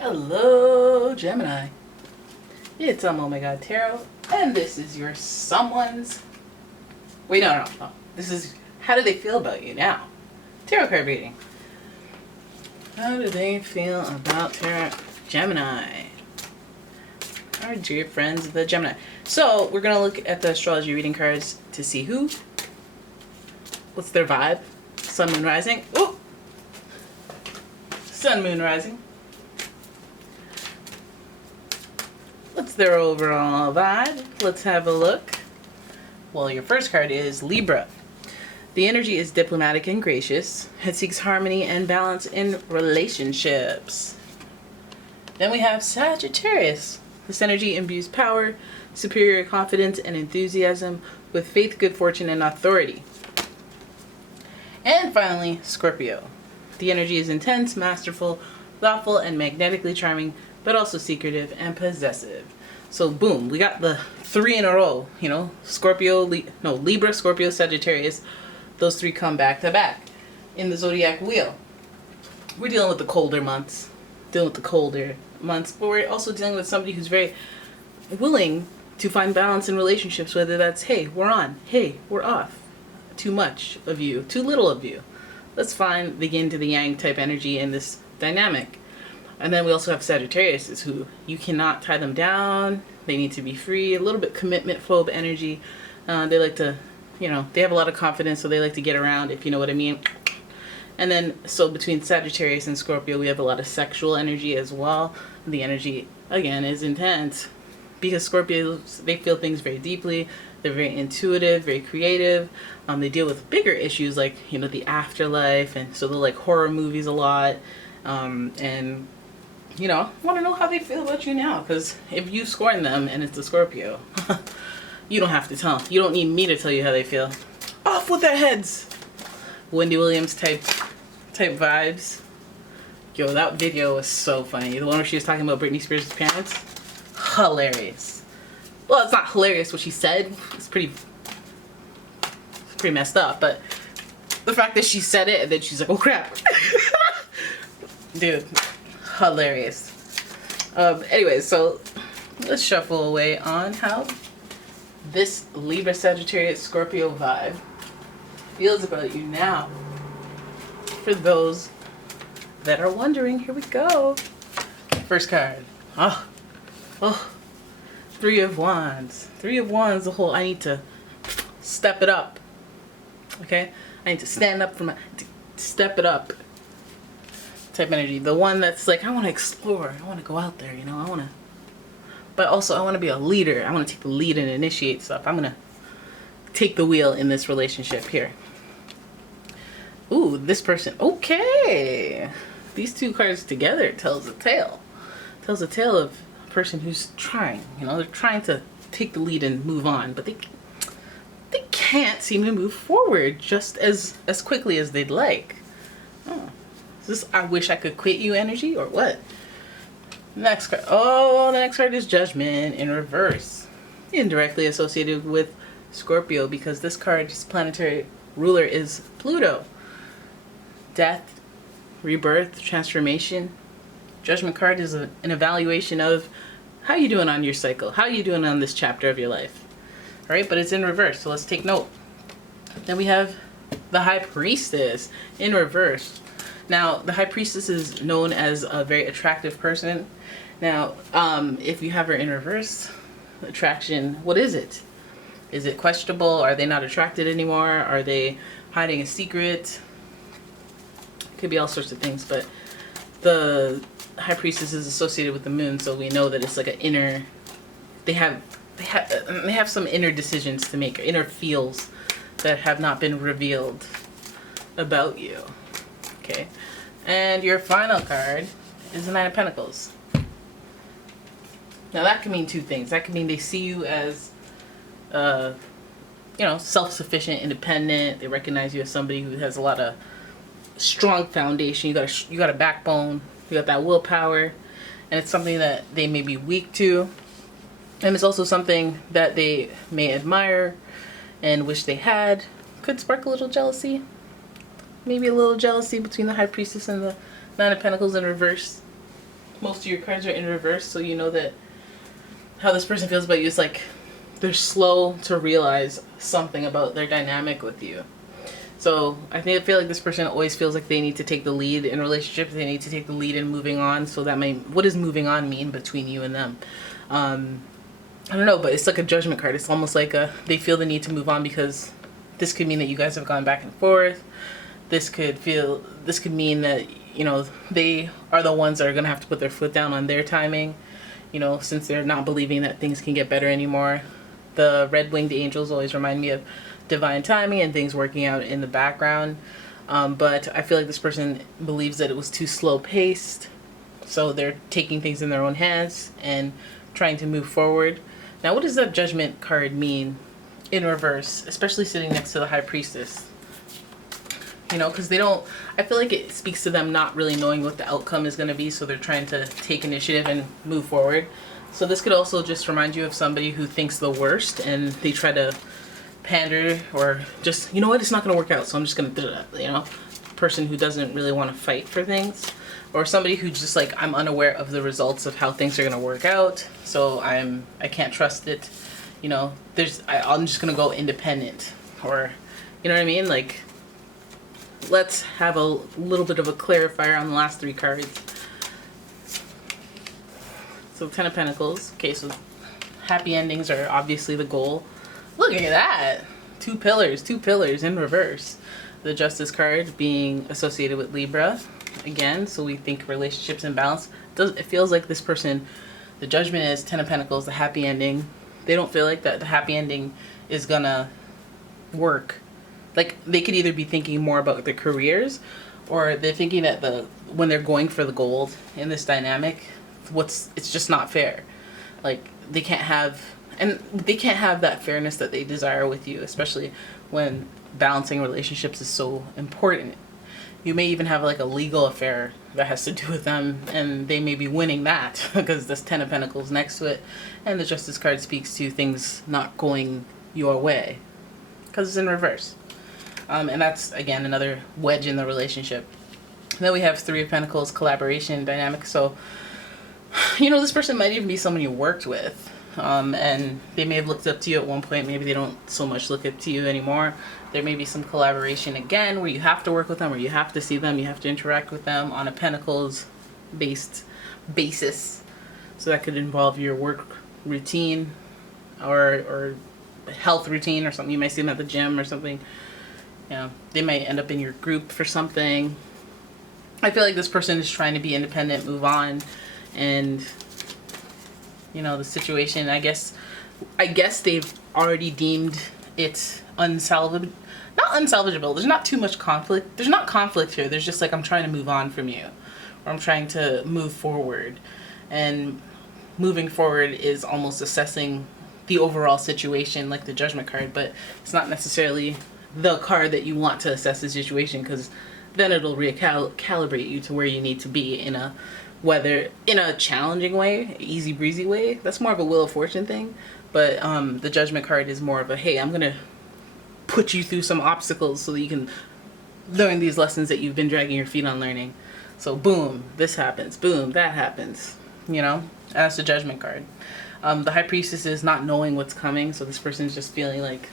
Hello, Gemini. It's OMG Tarot, and this is your someone's. Wait, no. This is how do they feel about you now? Tarot card reading. How do they feel about tarot? Gemini. Our dear friends, the Gemini. So we're gonna look at the astrology reading cards to see what's their vibe. Sun, Moon, Rising. Oh, Sun, Moon, Rising. What's their overall vibe? Let's have a look. Well, your first card is Libra. The energy is diplomatic and gracious. It seeks harmony and balance in relationships. Then we have Sagittarius. This energy imbues power, superior confidence, and enthusiasm with faith, good fortune, and authority. And finally, Scorpio. The energy is intense, masterful, thoughtful, and magnetically charming, but also secretive and possessive. So boom, we got the 3 in a row, Libra, Scorpio, Sagittarius. Those 3 come back to back in the zodiac wheel. We're dealing with the colder months, but we're also dealing with somebody who's very willing to find balance in relationships, whether that's, hey, we're on, hey, we're off, too much of you, too little of you. Let's find the yin to the yang type energy in this dynamic. And then we also have Sagittarius, is who you cannot tie them down. They need to be free. A little bit commitment phobe energy. They like to, they have a lot of confidence, so they like to get around, if you know what I mean. And then, so between Sagittarius and Scorpio, we have a lot of sexual energy as well. The energy, again, is intense. Because Scorpios, they feel things very deeply. They're very intuitive, very creative. They deal with bigger issues like, the afterlife. And so they like horror movies a lot. And I want to know how they feel about you now, because if you scorn them and it's a Scorpio, you don't have to tell. You don't need me to tell you how they feel. Off with their heads. Wendy Williams type vibes. Yo, that video was so funny. The one where she was talking about Britney Spears' parents. Hilarious. Well, it's not hilarious what she said. It's pretty messed up, but the fact that she said it and then she's like, oh crap. Dude. Hilarious. Anyway, so let's shuffle away on how this Libra, Sagittarius, Scorpio vibe feels about you now. For those that are wondering, here we go. First card. Oh, 3 of Wands. 3 of Wands, the whole I need to step it up. Okay? I need to stand up step it up type energy. The one that's like, I want to explore, I want to go out there, but also I want to be a leader. I want to take the lead and initiate stuff. I'm going to take the wheel in this relationship here. Ooh, this person. Okay. These 2 cards together tells a tale. Tells a tale of a person who's trying, they're trying to take the lead and move on, but they can't seem to move forward just as quickly as they'd like. Oh. Is this I wish I could quit you energy or what? Next card. Oh, the next card is Judgment in reverse. Indirectly associated with Scorpio, because this card's planetary ruler is Pluto. Death, rebirth, transformation. Judgment card is an evaluation of how you doing on your cycle. How you doing on this chapter of your life. All right, but it's in reverse, so let's take note. Then we have the High Priestess in reverse. Now, the High Priestess is known as a very attractive person. Now, if you have her in reverse, attraction, what is it? Is it questionable? Are they not attracted anymore? Are they hiding a secret? Could be all sorts of things, but the High Priestess is associated with the moon, so we know that it's like an inner, they have some inner decisions to make, or inner feels that have not been revealed about you. Okay, and your final card is the 9 of Pentacles. Now that can mean 2 things. That can mean they see you as, self-sufficient, independent. They recognize you as somebody who has a lot of strong foundation. You got a backbone. You got that willpower, and it's something that they may be weak to, and it's also something that they may admire and wish they had. Could spark a little jealousy. Maybe a little jealousy between the High Priestess and the 9 of Pentacles in reverse. most of your cards are in reverse, so you know that how this person feels about you is like they're slow to realize something about their dynamic with you. So I feel like this person always feels like they need to take the lead in relationships. They need to take the lead in moving on. So that may, what does moving on mean between you and them? I don't know, but it's like a judgment card. It's almost like they feel the need to move on because this could mean that you guys have gone back and forth. This could mean that, you know, they are the ones that are going to have to put their foot down on their timing, you know, since they're not believing that things can get better anymore. The red-winged angels always remind me of divine timing and things working out in the background. But I feel like this person believes that it was too slow-paced. So they're taking things in their own hands and trying to move forward. Now, what does that judgment card mean in reverse, especially sitting next to the high priestess? You know, because I feel like it speaks to them not really knowing what the outcome is going to be. So they're trying to take initiative and move forward. So this could also just remind you of somebody who thinks the worst and they try to pander or just, you know what, it's not going to work out, so I'm just going to do that, you know? Person who doesn't really want to fight for things. Or somebody who's just like, I'm unaware of the results of how things are going to work out, so I can't trust it. You know, I'm just going to go independent. Or, you know what I mean? Like, let's have a little bit of a clarifier on the last three cards. So Ten of Pentacles. Okay, so happy endings are obviously the goal. Look at that. Two pillars in reverse. The Justice card being associated with Libra. Again, so we think relationships in balance. It feels like this person, the Judgment is Ten of Pentacles, the happy ending. They don't feel like that the happy ending is gonna work. Like, they could either be thinking more about their careers, or they're thinking that when they're going for the gold in this dynamic, it's just not fair. Like, they can't have that fairness that they desire with you, especially when balancing relationships is so important. You may even have like a legal affair that has to do with them, and they may be winning that because this Ten of Pentacles next to it, and the Justice card speaks to things not going your way because it's in reverse. And that's, again, another wedge in the relationship. Then we have Three of Pentacles, collaboration, dynamic. So, you know, this person might even be someone you worked with. And they may have looked up to you at one point. Maybe they don't so much look up to you anymore. There may be some collaboration again where you have to work with them, or you have to see them, you have to interact with them on a Pentacles-based basis. So that could involve your work routine or health routine or something. You might see them at the gym or something. You know, they might end up in your group for something. I feel like this person is trying to be independent, move on, and, you know, the situation, I guess they've already deemed it unsalvageable. Not unsalvageable. There's not too much conflict. There's not conflict here. There's just like, I'm trying to move on from you, or I'm trying to move forward. And moving forward is almost assessing the overall situation, like the Judgment card, but it's not necessarily the card that you want to assess the situation, because then it'll recalibrate you to where you need to be in a challenging way, easy breezy way. That's more of a Wheel of Fortune thing. But the Judgment card is more of a, hey, I'm gonna put you through some obstacles so that you can learn these lessons that you've been dragging your feet on learning. So boom, this happens, boom, that happens, you know. And that's the Judgment card. The High Priestess is not knowing what's coming, so this person is just feeling like,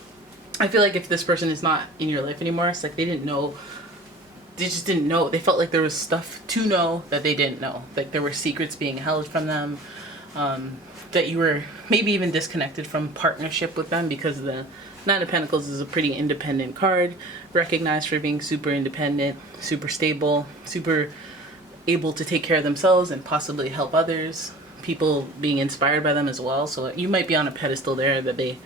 I feel like if this person is not in your life anymore, it's like they just didn't know. They felt like there was stuff to know that they didn't know. Like there were secrets being held from them, that you were maybe even disconnected from partnership with them, because the Nine of Pentacles is a pretty independent card, recognized for being super independent, super stable, super able to take care of themselves and possibly help others, people being inspired by them as well. So you might be on a pedestal there that they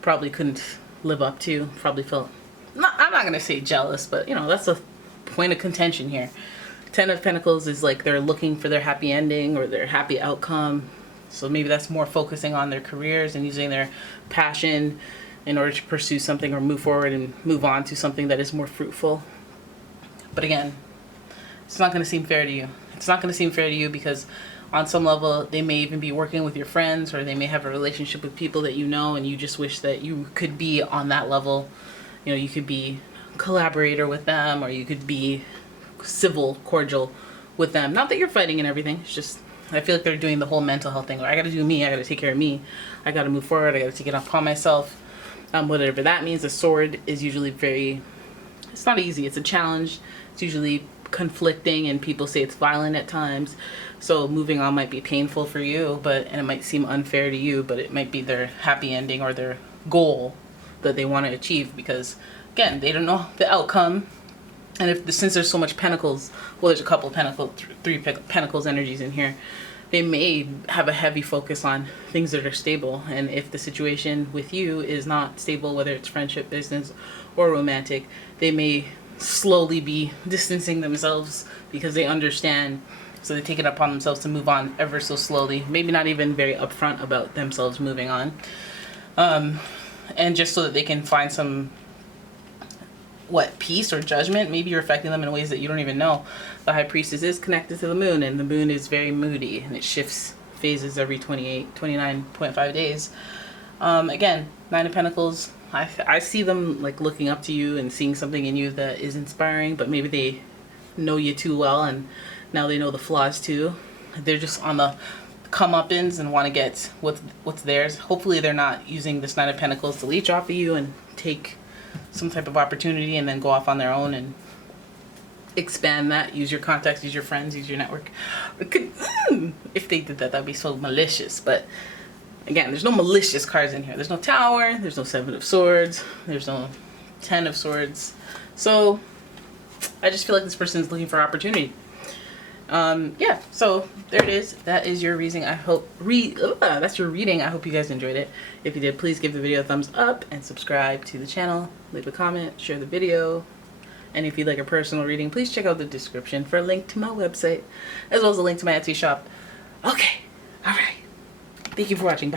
probably couldn't live up to, probably felt, I'm not going to say jealous, but, you know, that's a point of contention here. Ten of Pentacles is like they're looking for their happy ending or their happy outcome. So maybe that's more focusing on their careers and using their passion in order to pursue something or move forward and move on to something that is more fruitful. But again, it's not going to seem fair to you. It's not going to seem fair to you because on some level, they may even be working with your friends, or they may have a relationship with people that you know, and you just wish that you could be on that level. You know, you could be a collaborator with them, or you could be civil, cordial with them. Not that you're fighting and everything. It's just I feel like they're doing the whole mental health thing, where I gotta do me, I gotta take care of me, I gotta move forward, I gotta take it upon myself. Whatever that means. The sword is usually it's not easy, it's a challenge. It's usually conflicting, and people say it's violent at times. So moving on might be painful for you, and it might seem unfair to you, but it might be their happy ending or their goal that they want to achieve, because again, they don't know the outcome. And since there's so much pentacles, well, there's a couple of pentacles, 3 pentacles energies in here, they may have a heavy focus on things that are stable. And if the situation with you is not stable, whether it's friendship, business, or romantic, they may slowly be distancing themselves because they understand. So they take it upon themselves to move on ever so slowly, maybe not even very upfront about themselves moving on. And just so that they can find some, peace or judgment. Maybe you're affecting them in ways that you don't even know. The High Priestess is connected to the moon, and the moon is very moody, and it shifts phases every 29.5 days. Again, 9 of Pentacles, I see them like looking up to you and seeing something in you that is inspiring, but maybe they know you too well, and now they know the flaws too. They're just on the comeuppance and want to get what's theirs. Hopefully they're not using this 9 of Pentacles to leech off of you and take some type of opportunity and then go off on their own and expand that. Use your contacts, use your friends, use your network. If they did that, that'd be so malicious. But again, there's no malicious cards in here. There's no Tower, there's no 7 of Swords, there's no 10 of Swords. So I just feel like this person is looking for opportunity. Yeah, so there it is. That is your reading. That's your reading. I hope you guys enjoyed it. If you did, please give the video a thumbs up and subscribe to the channel. Leave a comment, share the video. And if you'd like a personal reading, please check out the description for a link to my website, as well as a link to my Etsy shop. Okay, all right. Thank you for watching. Bye.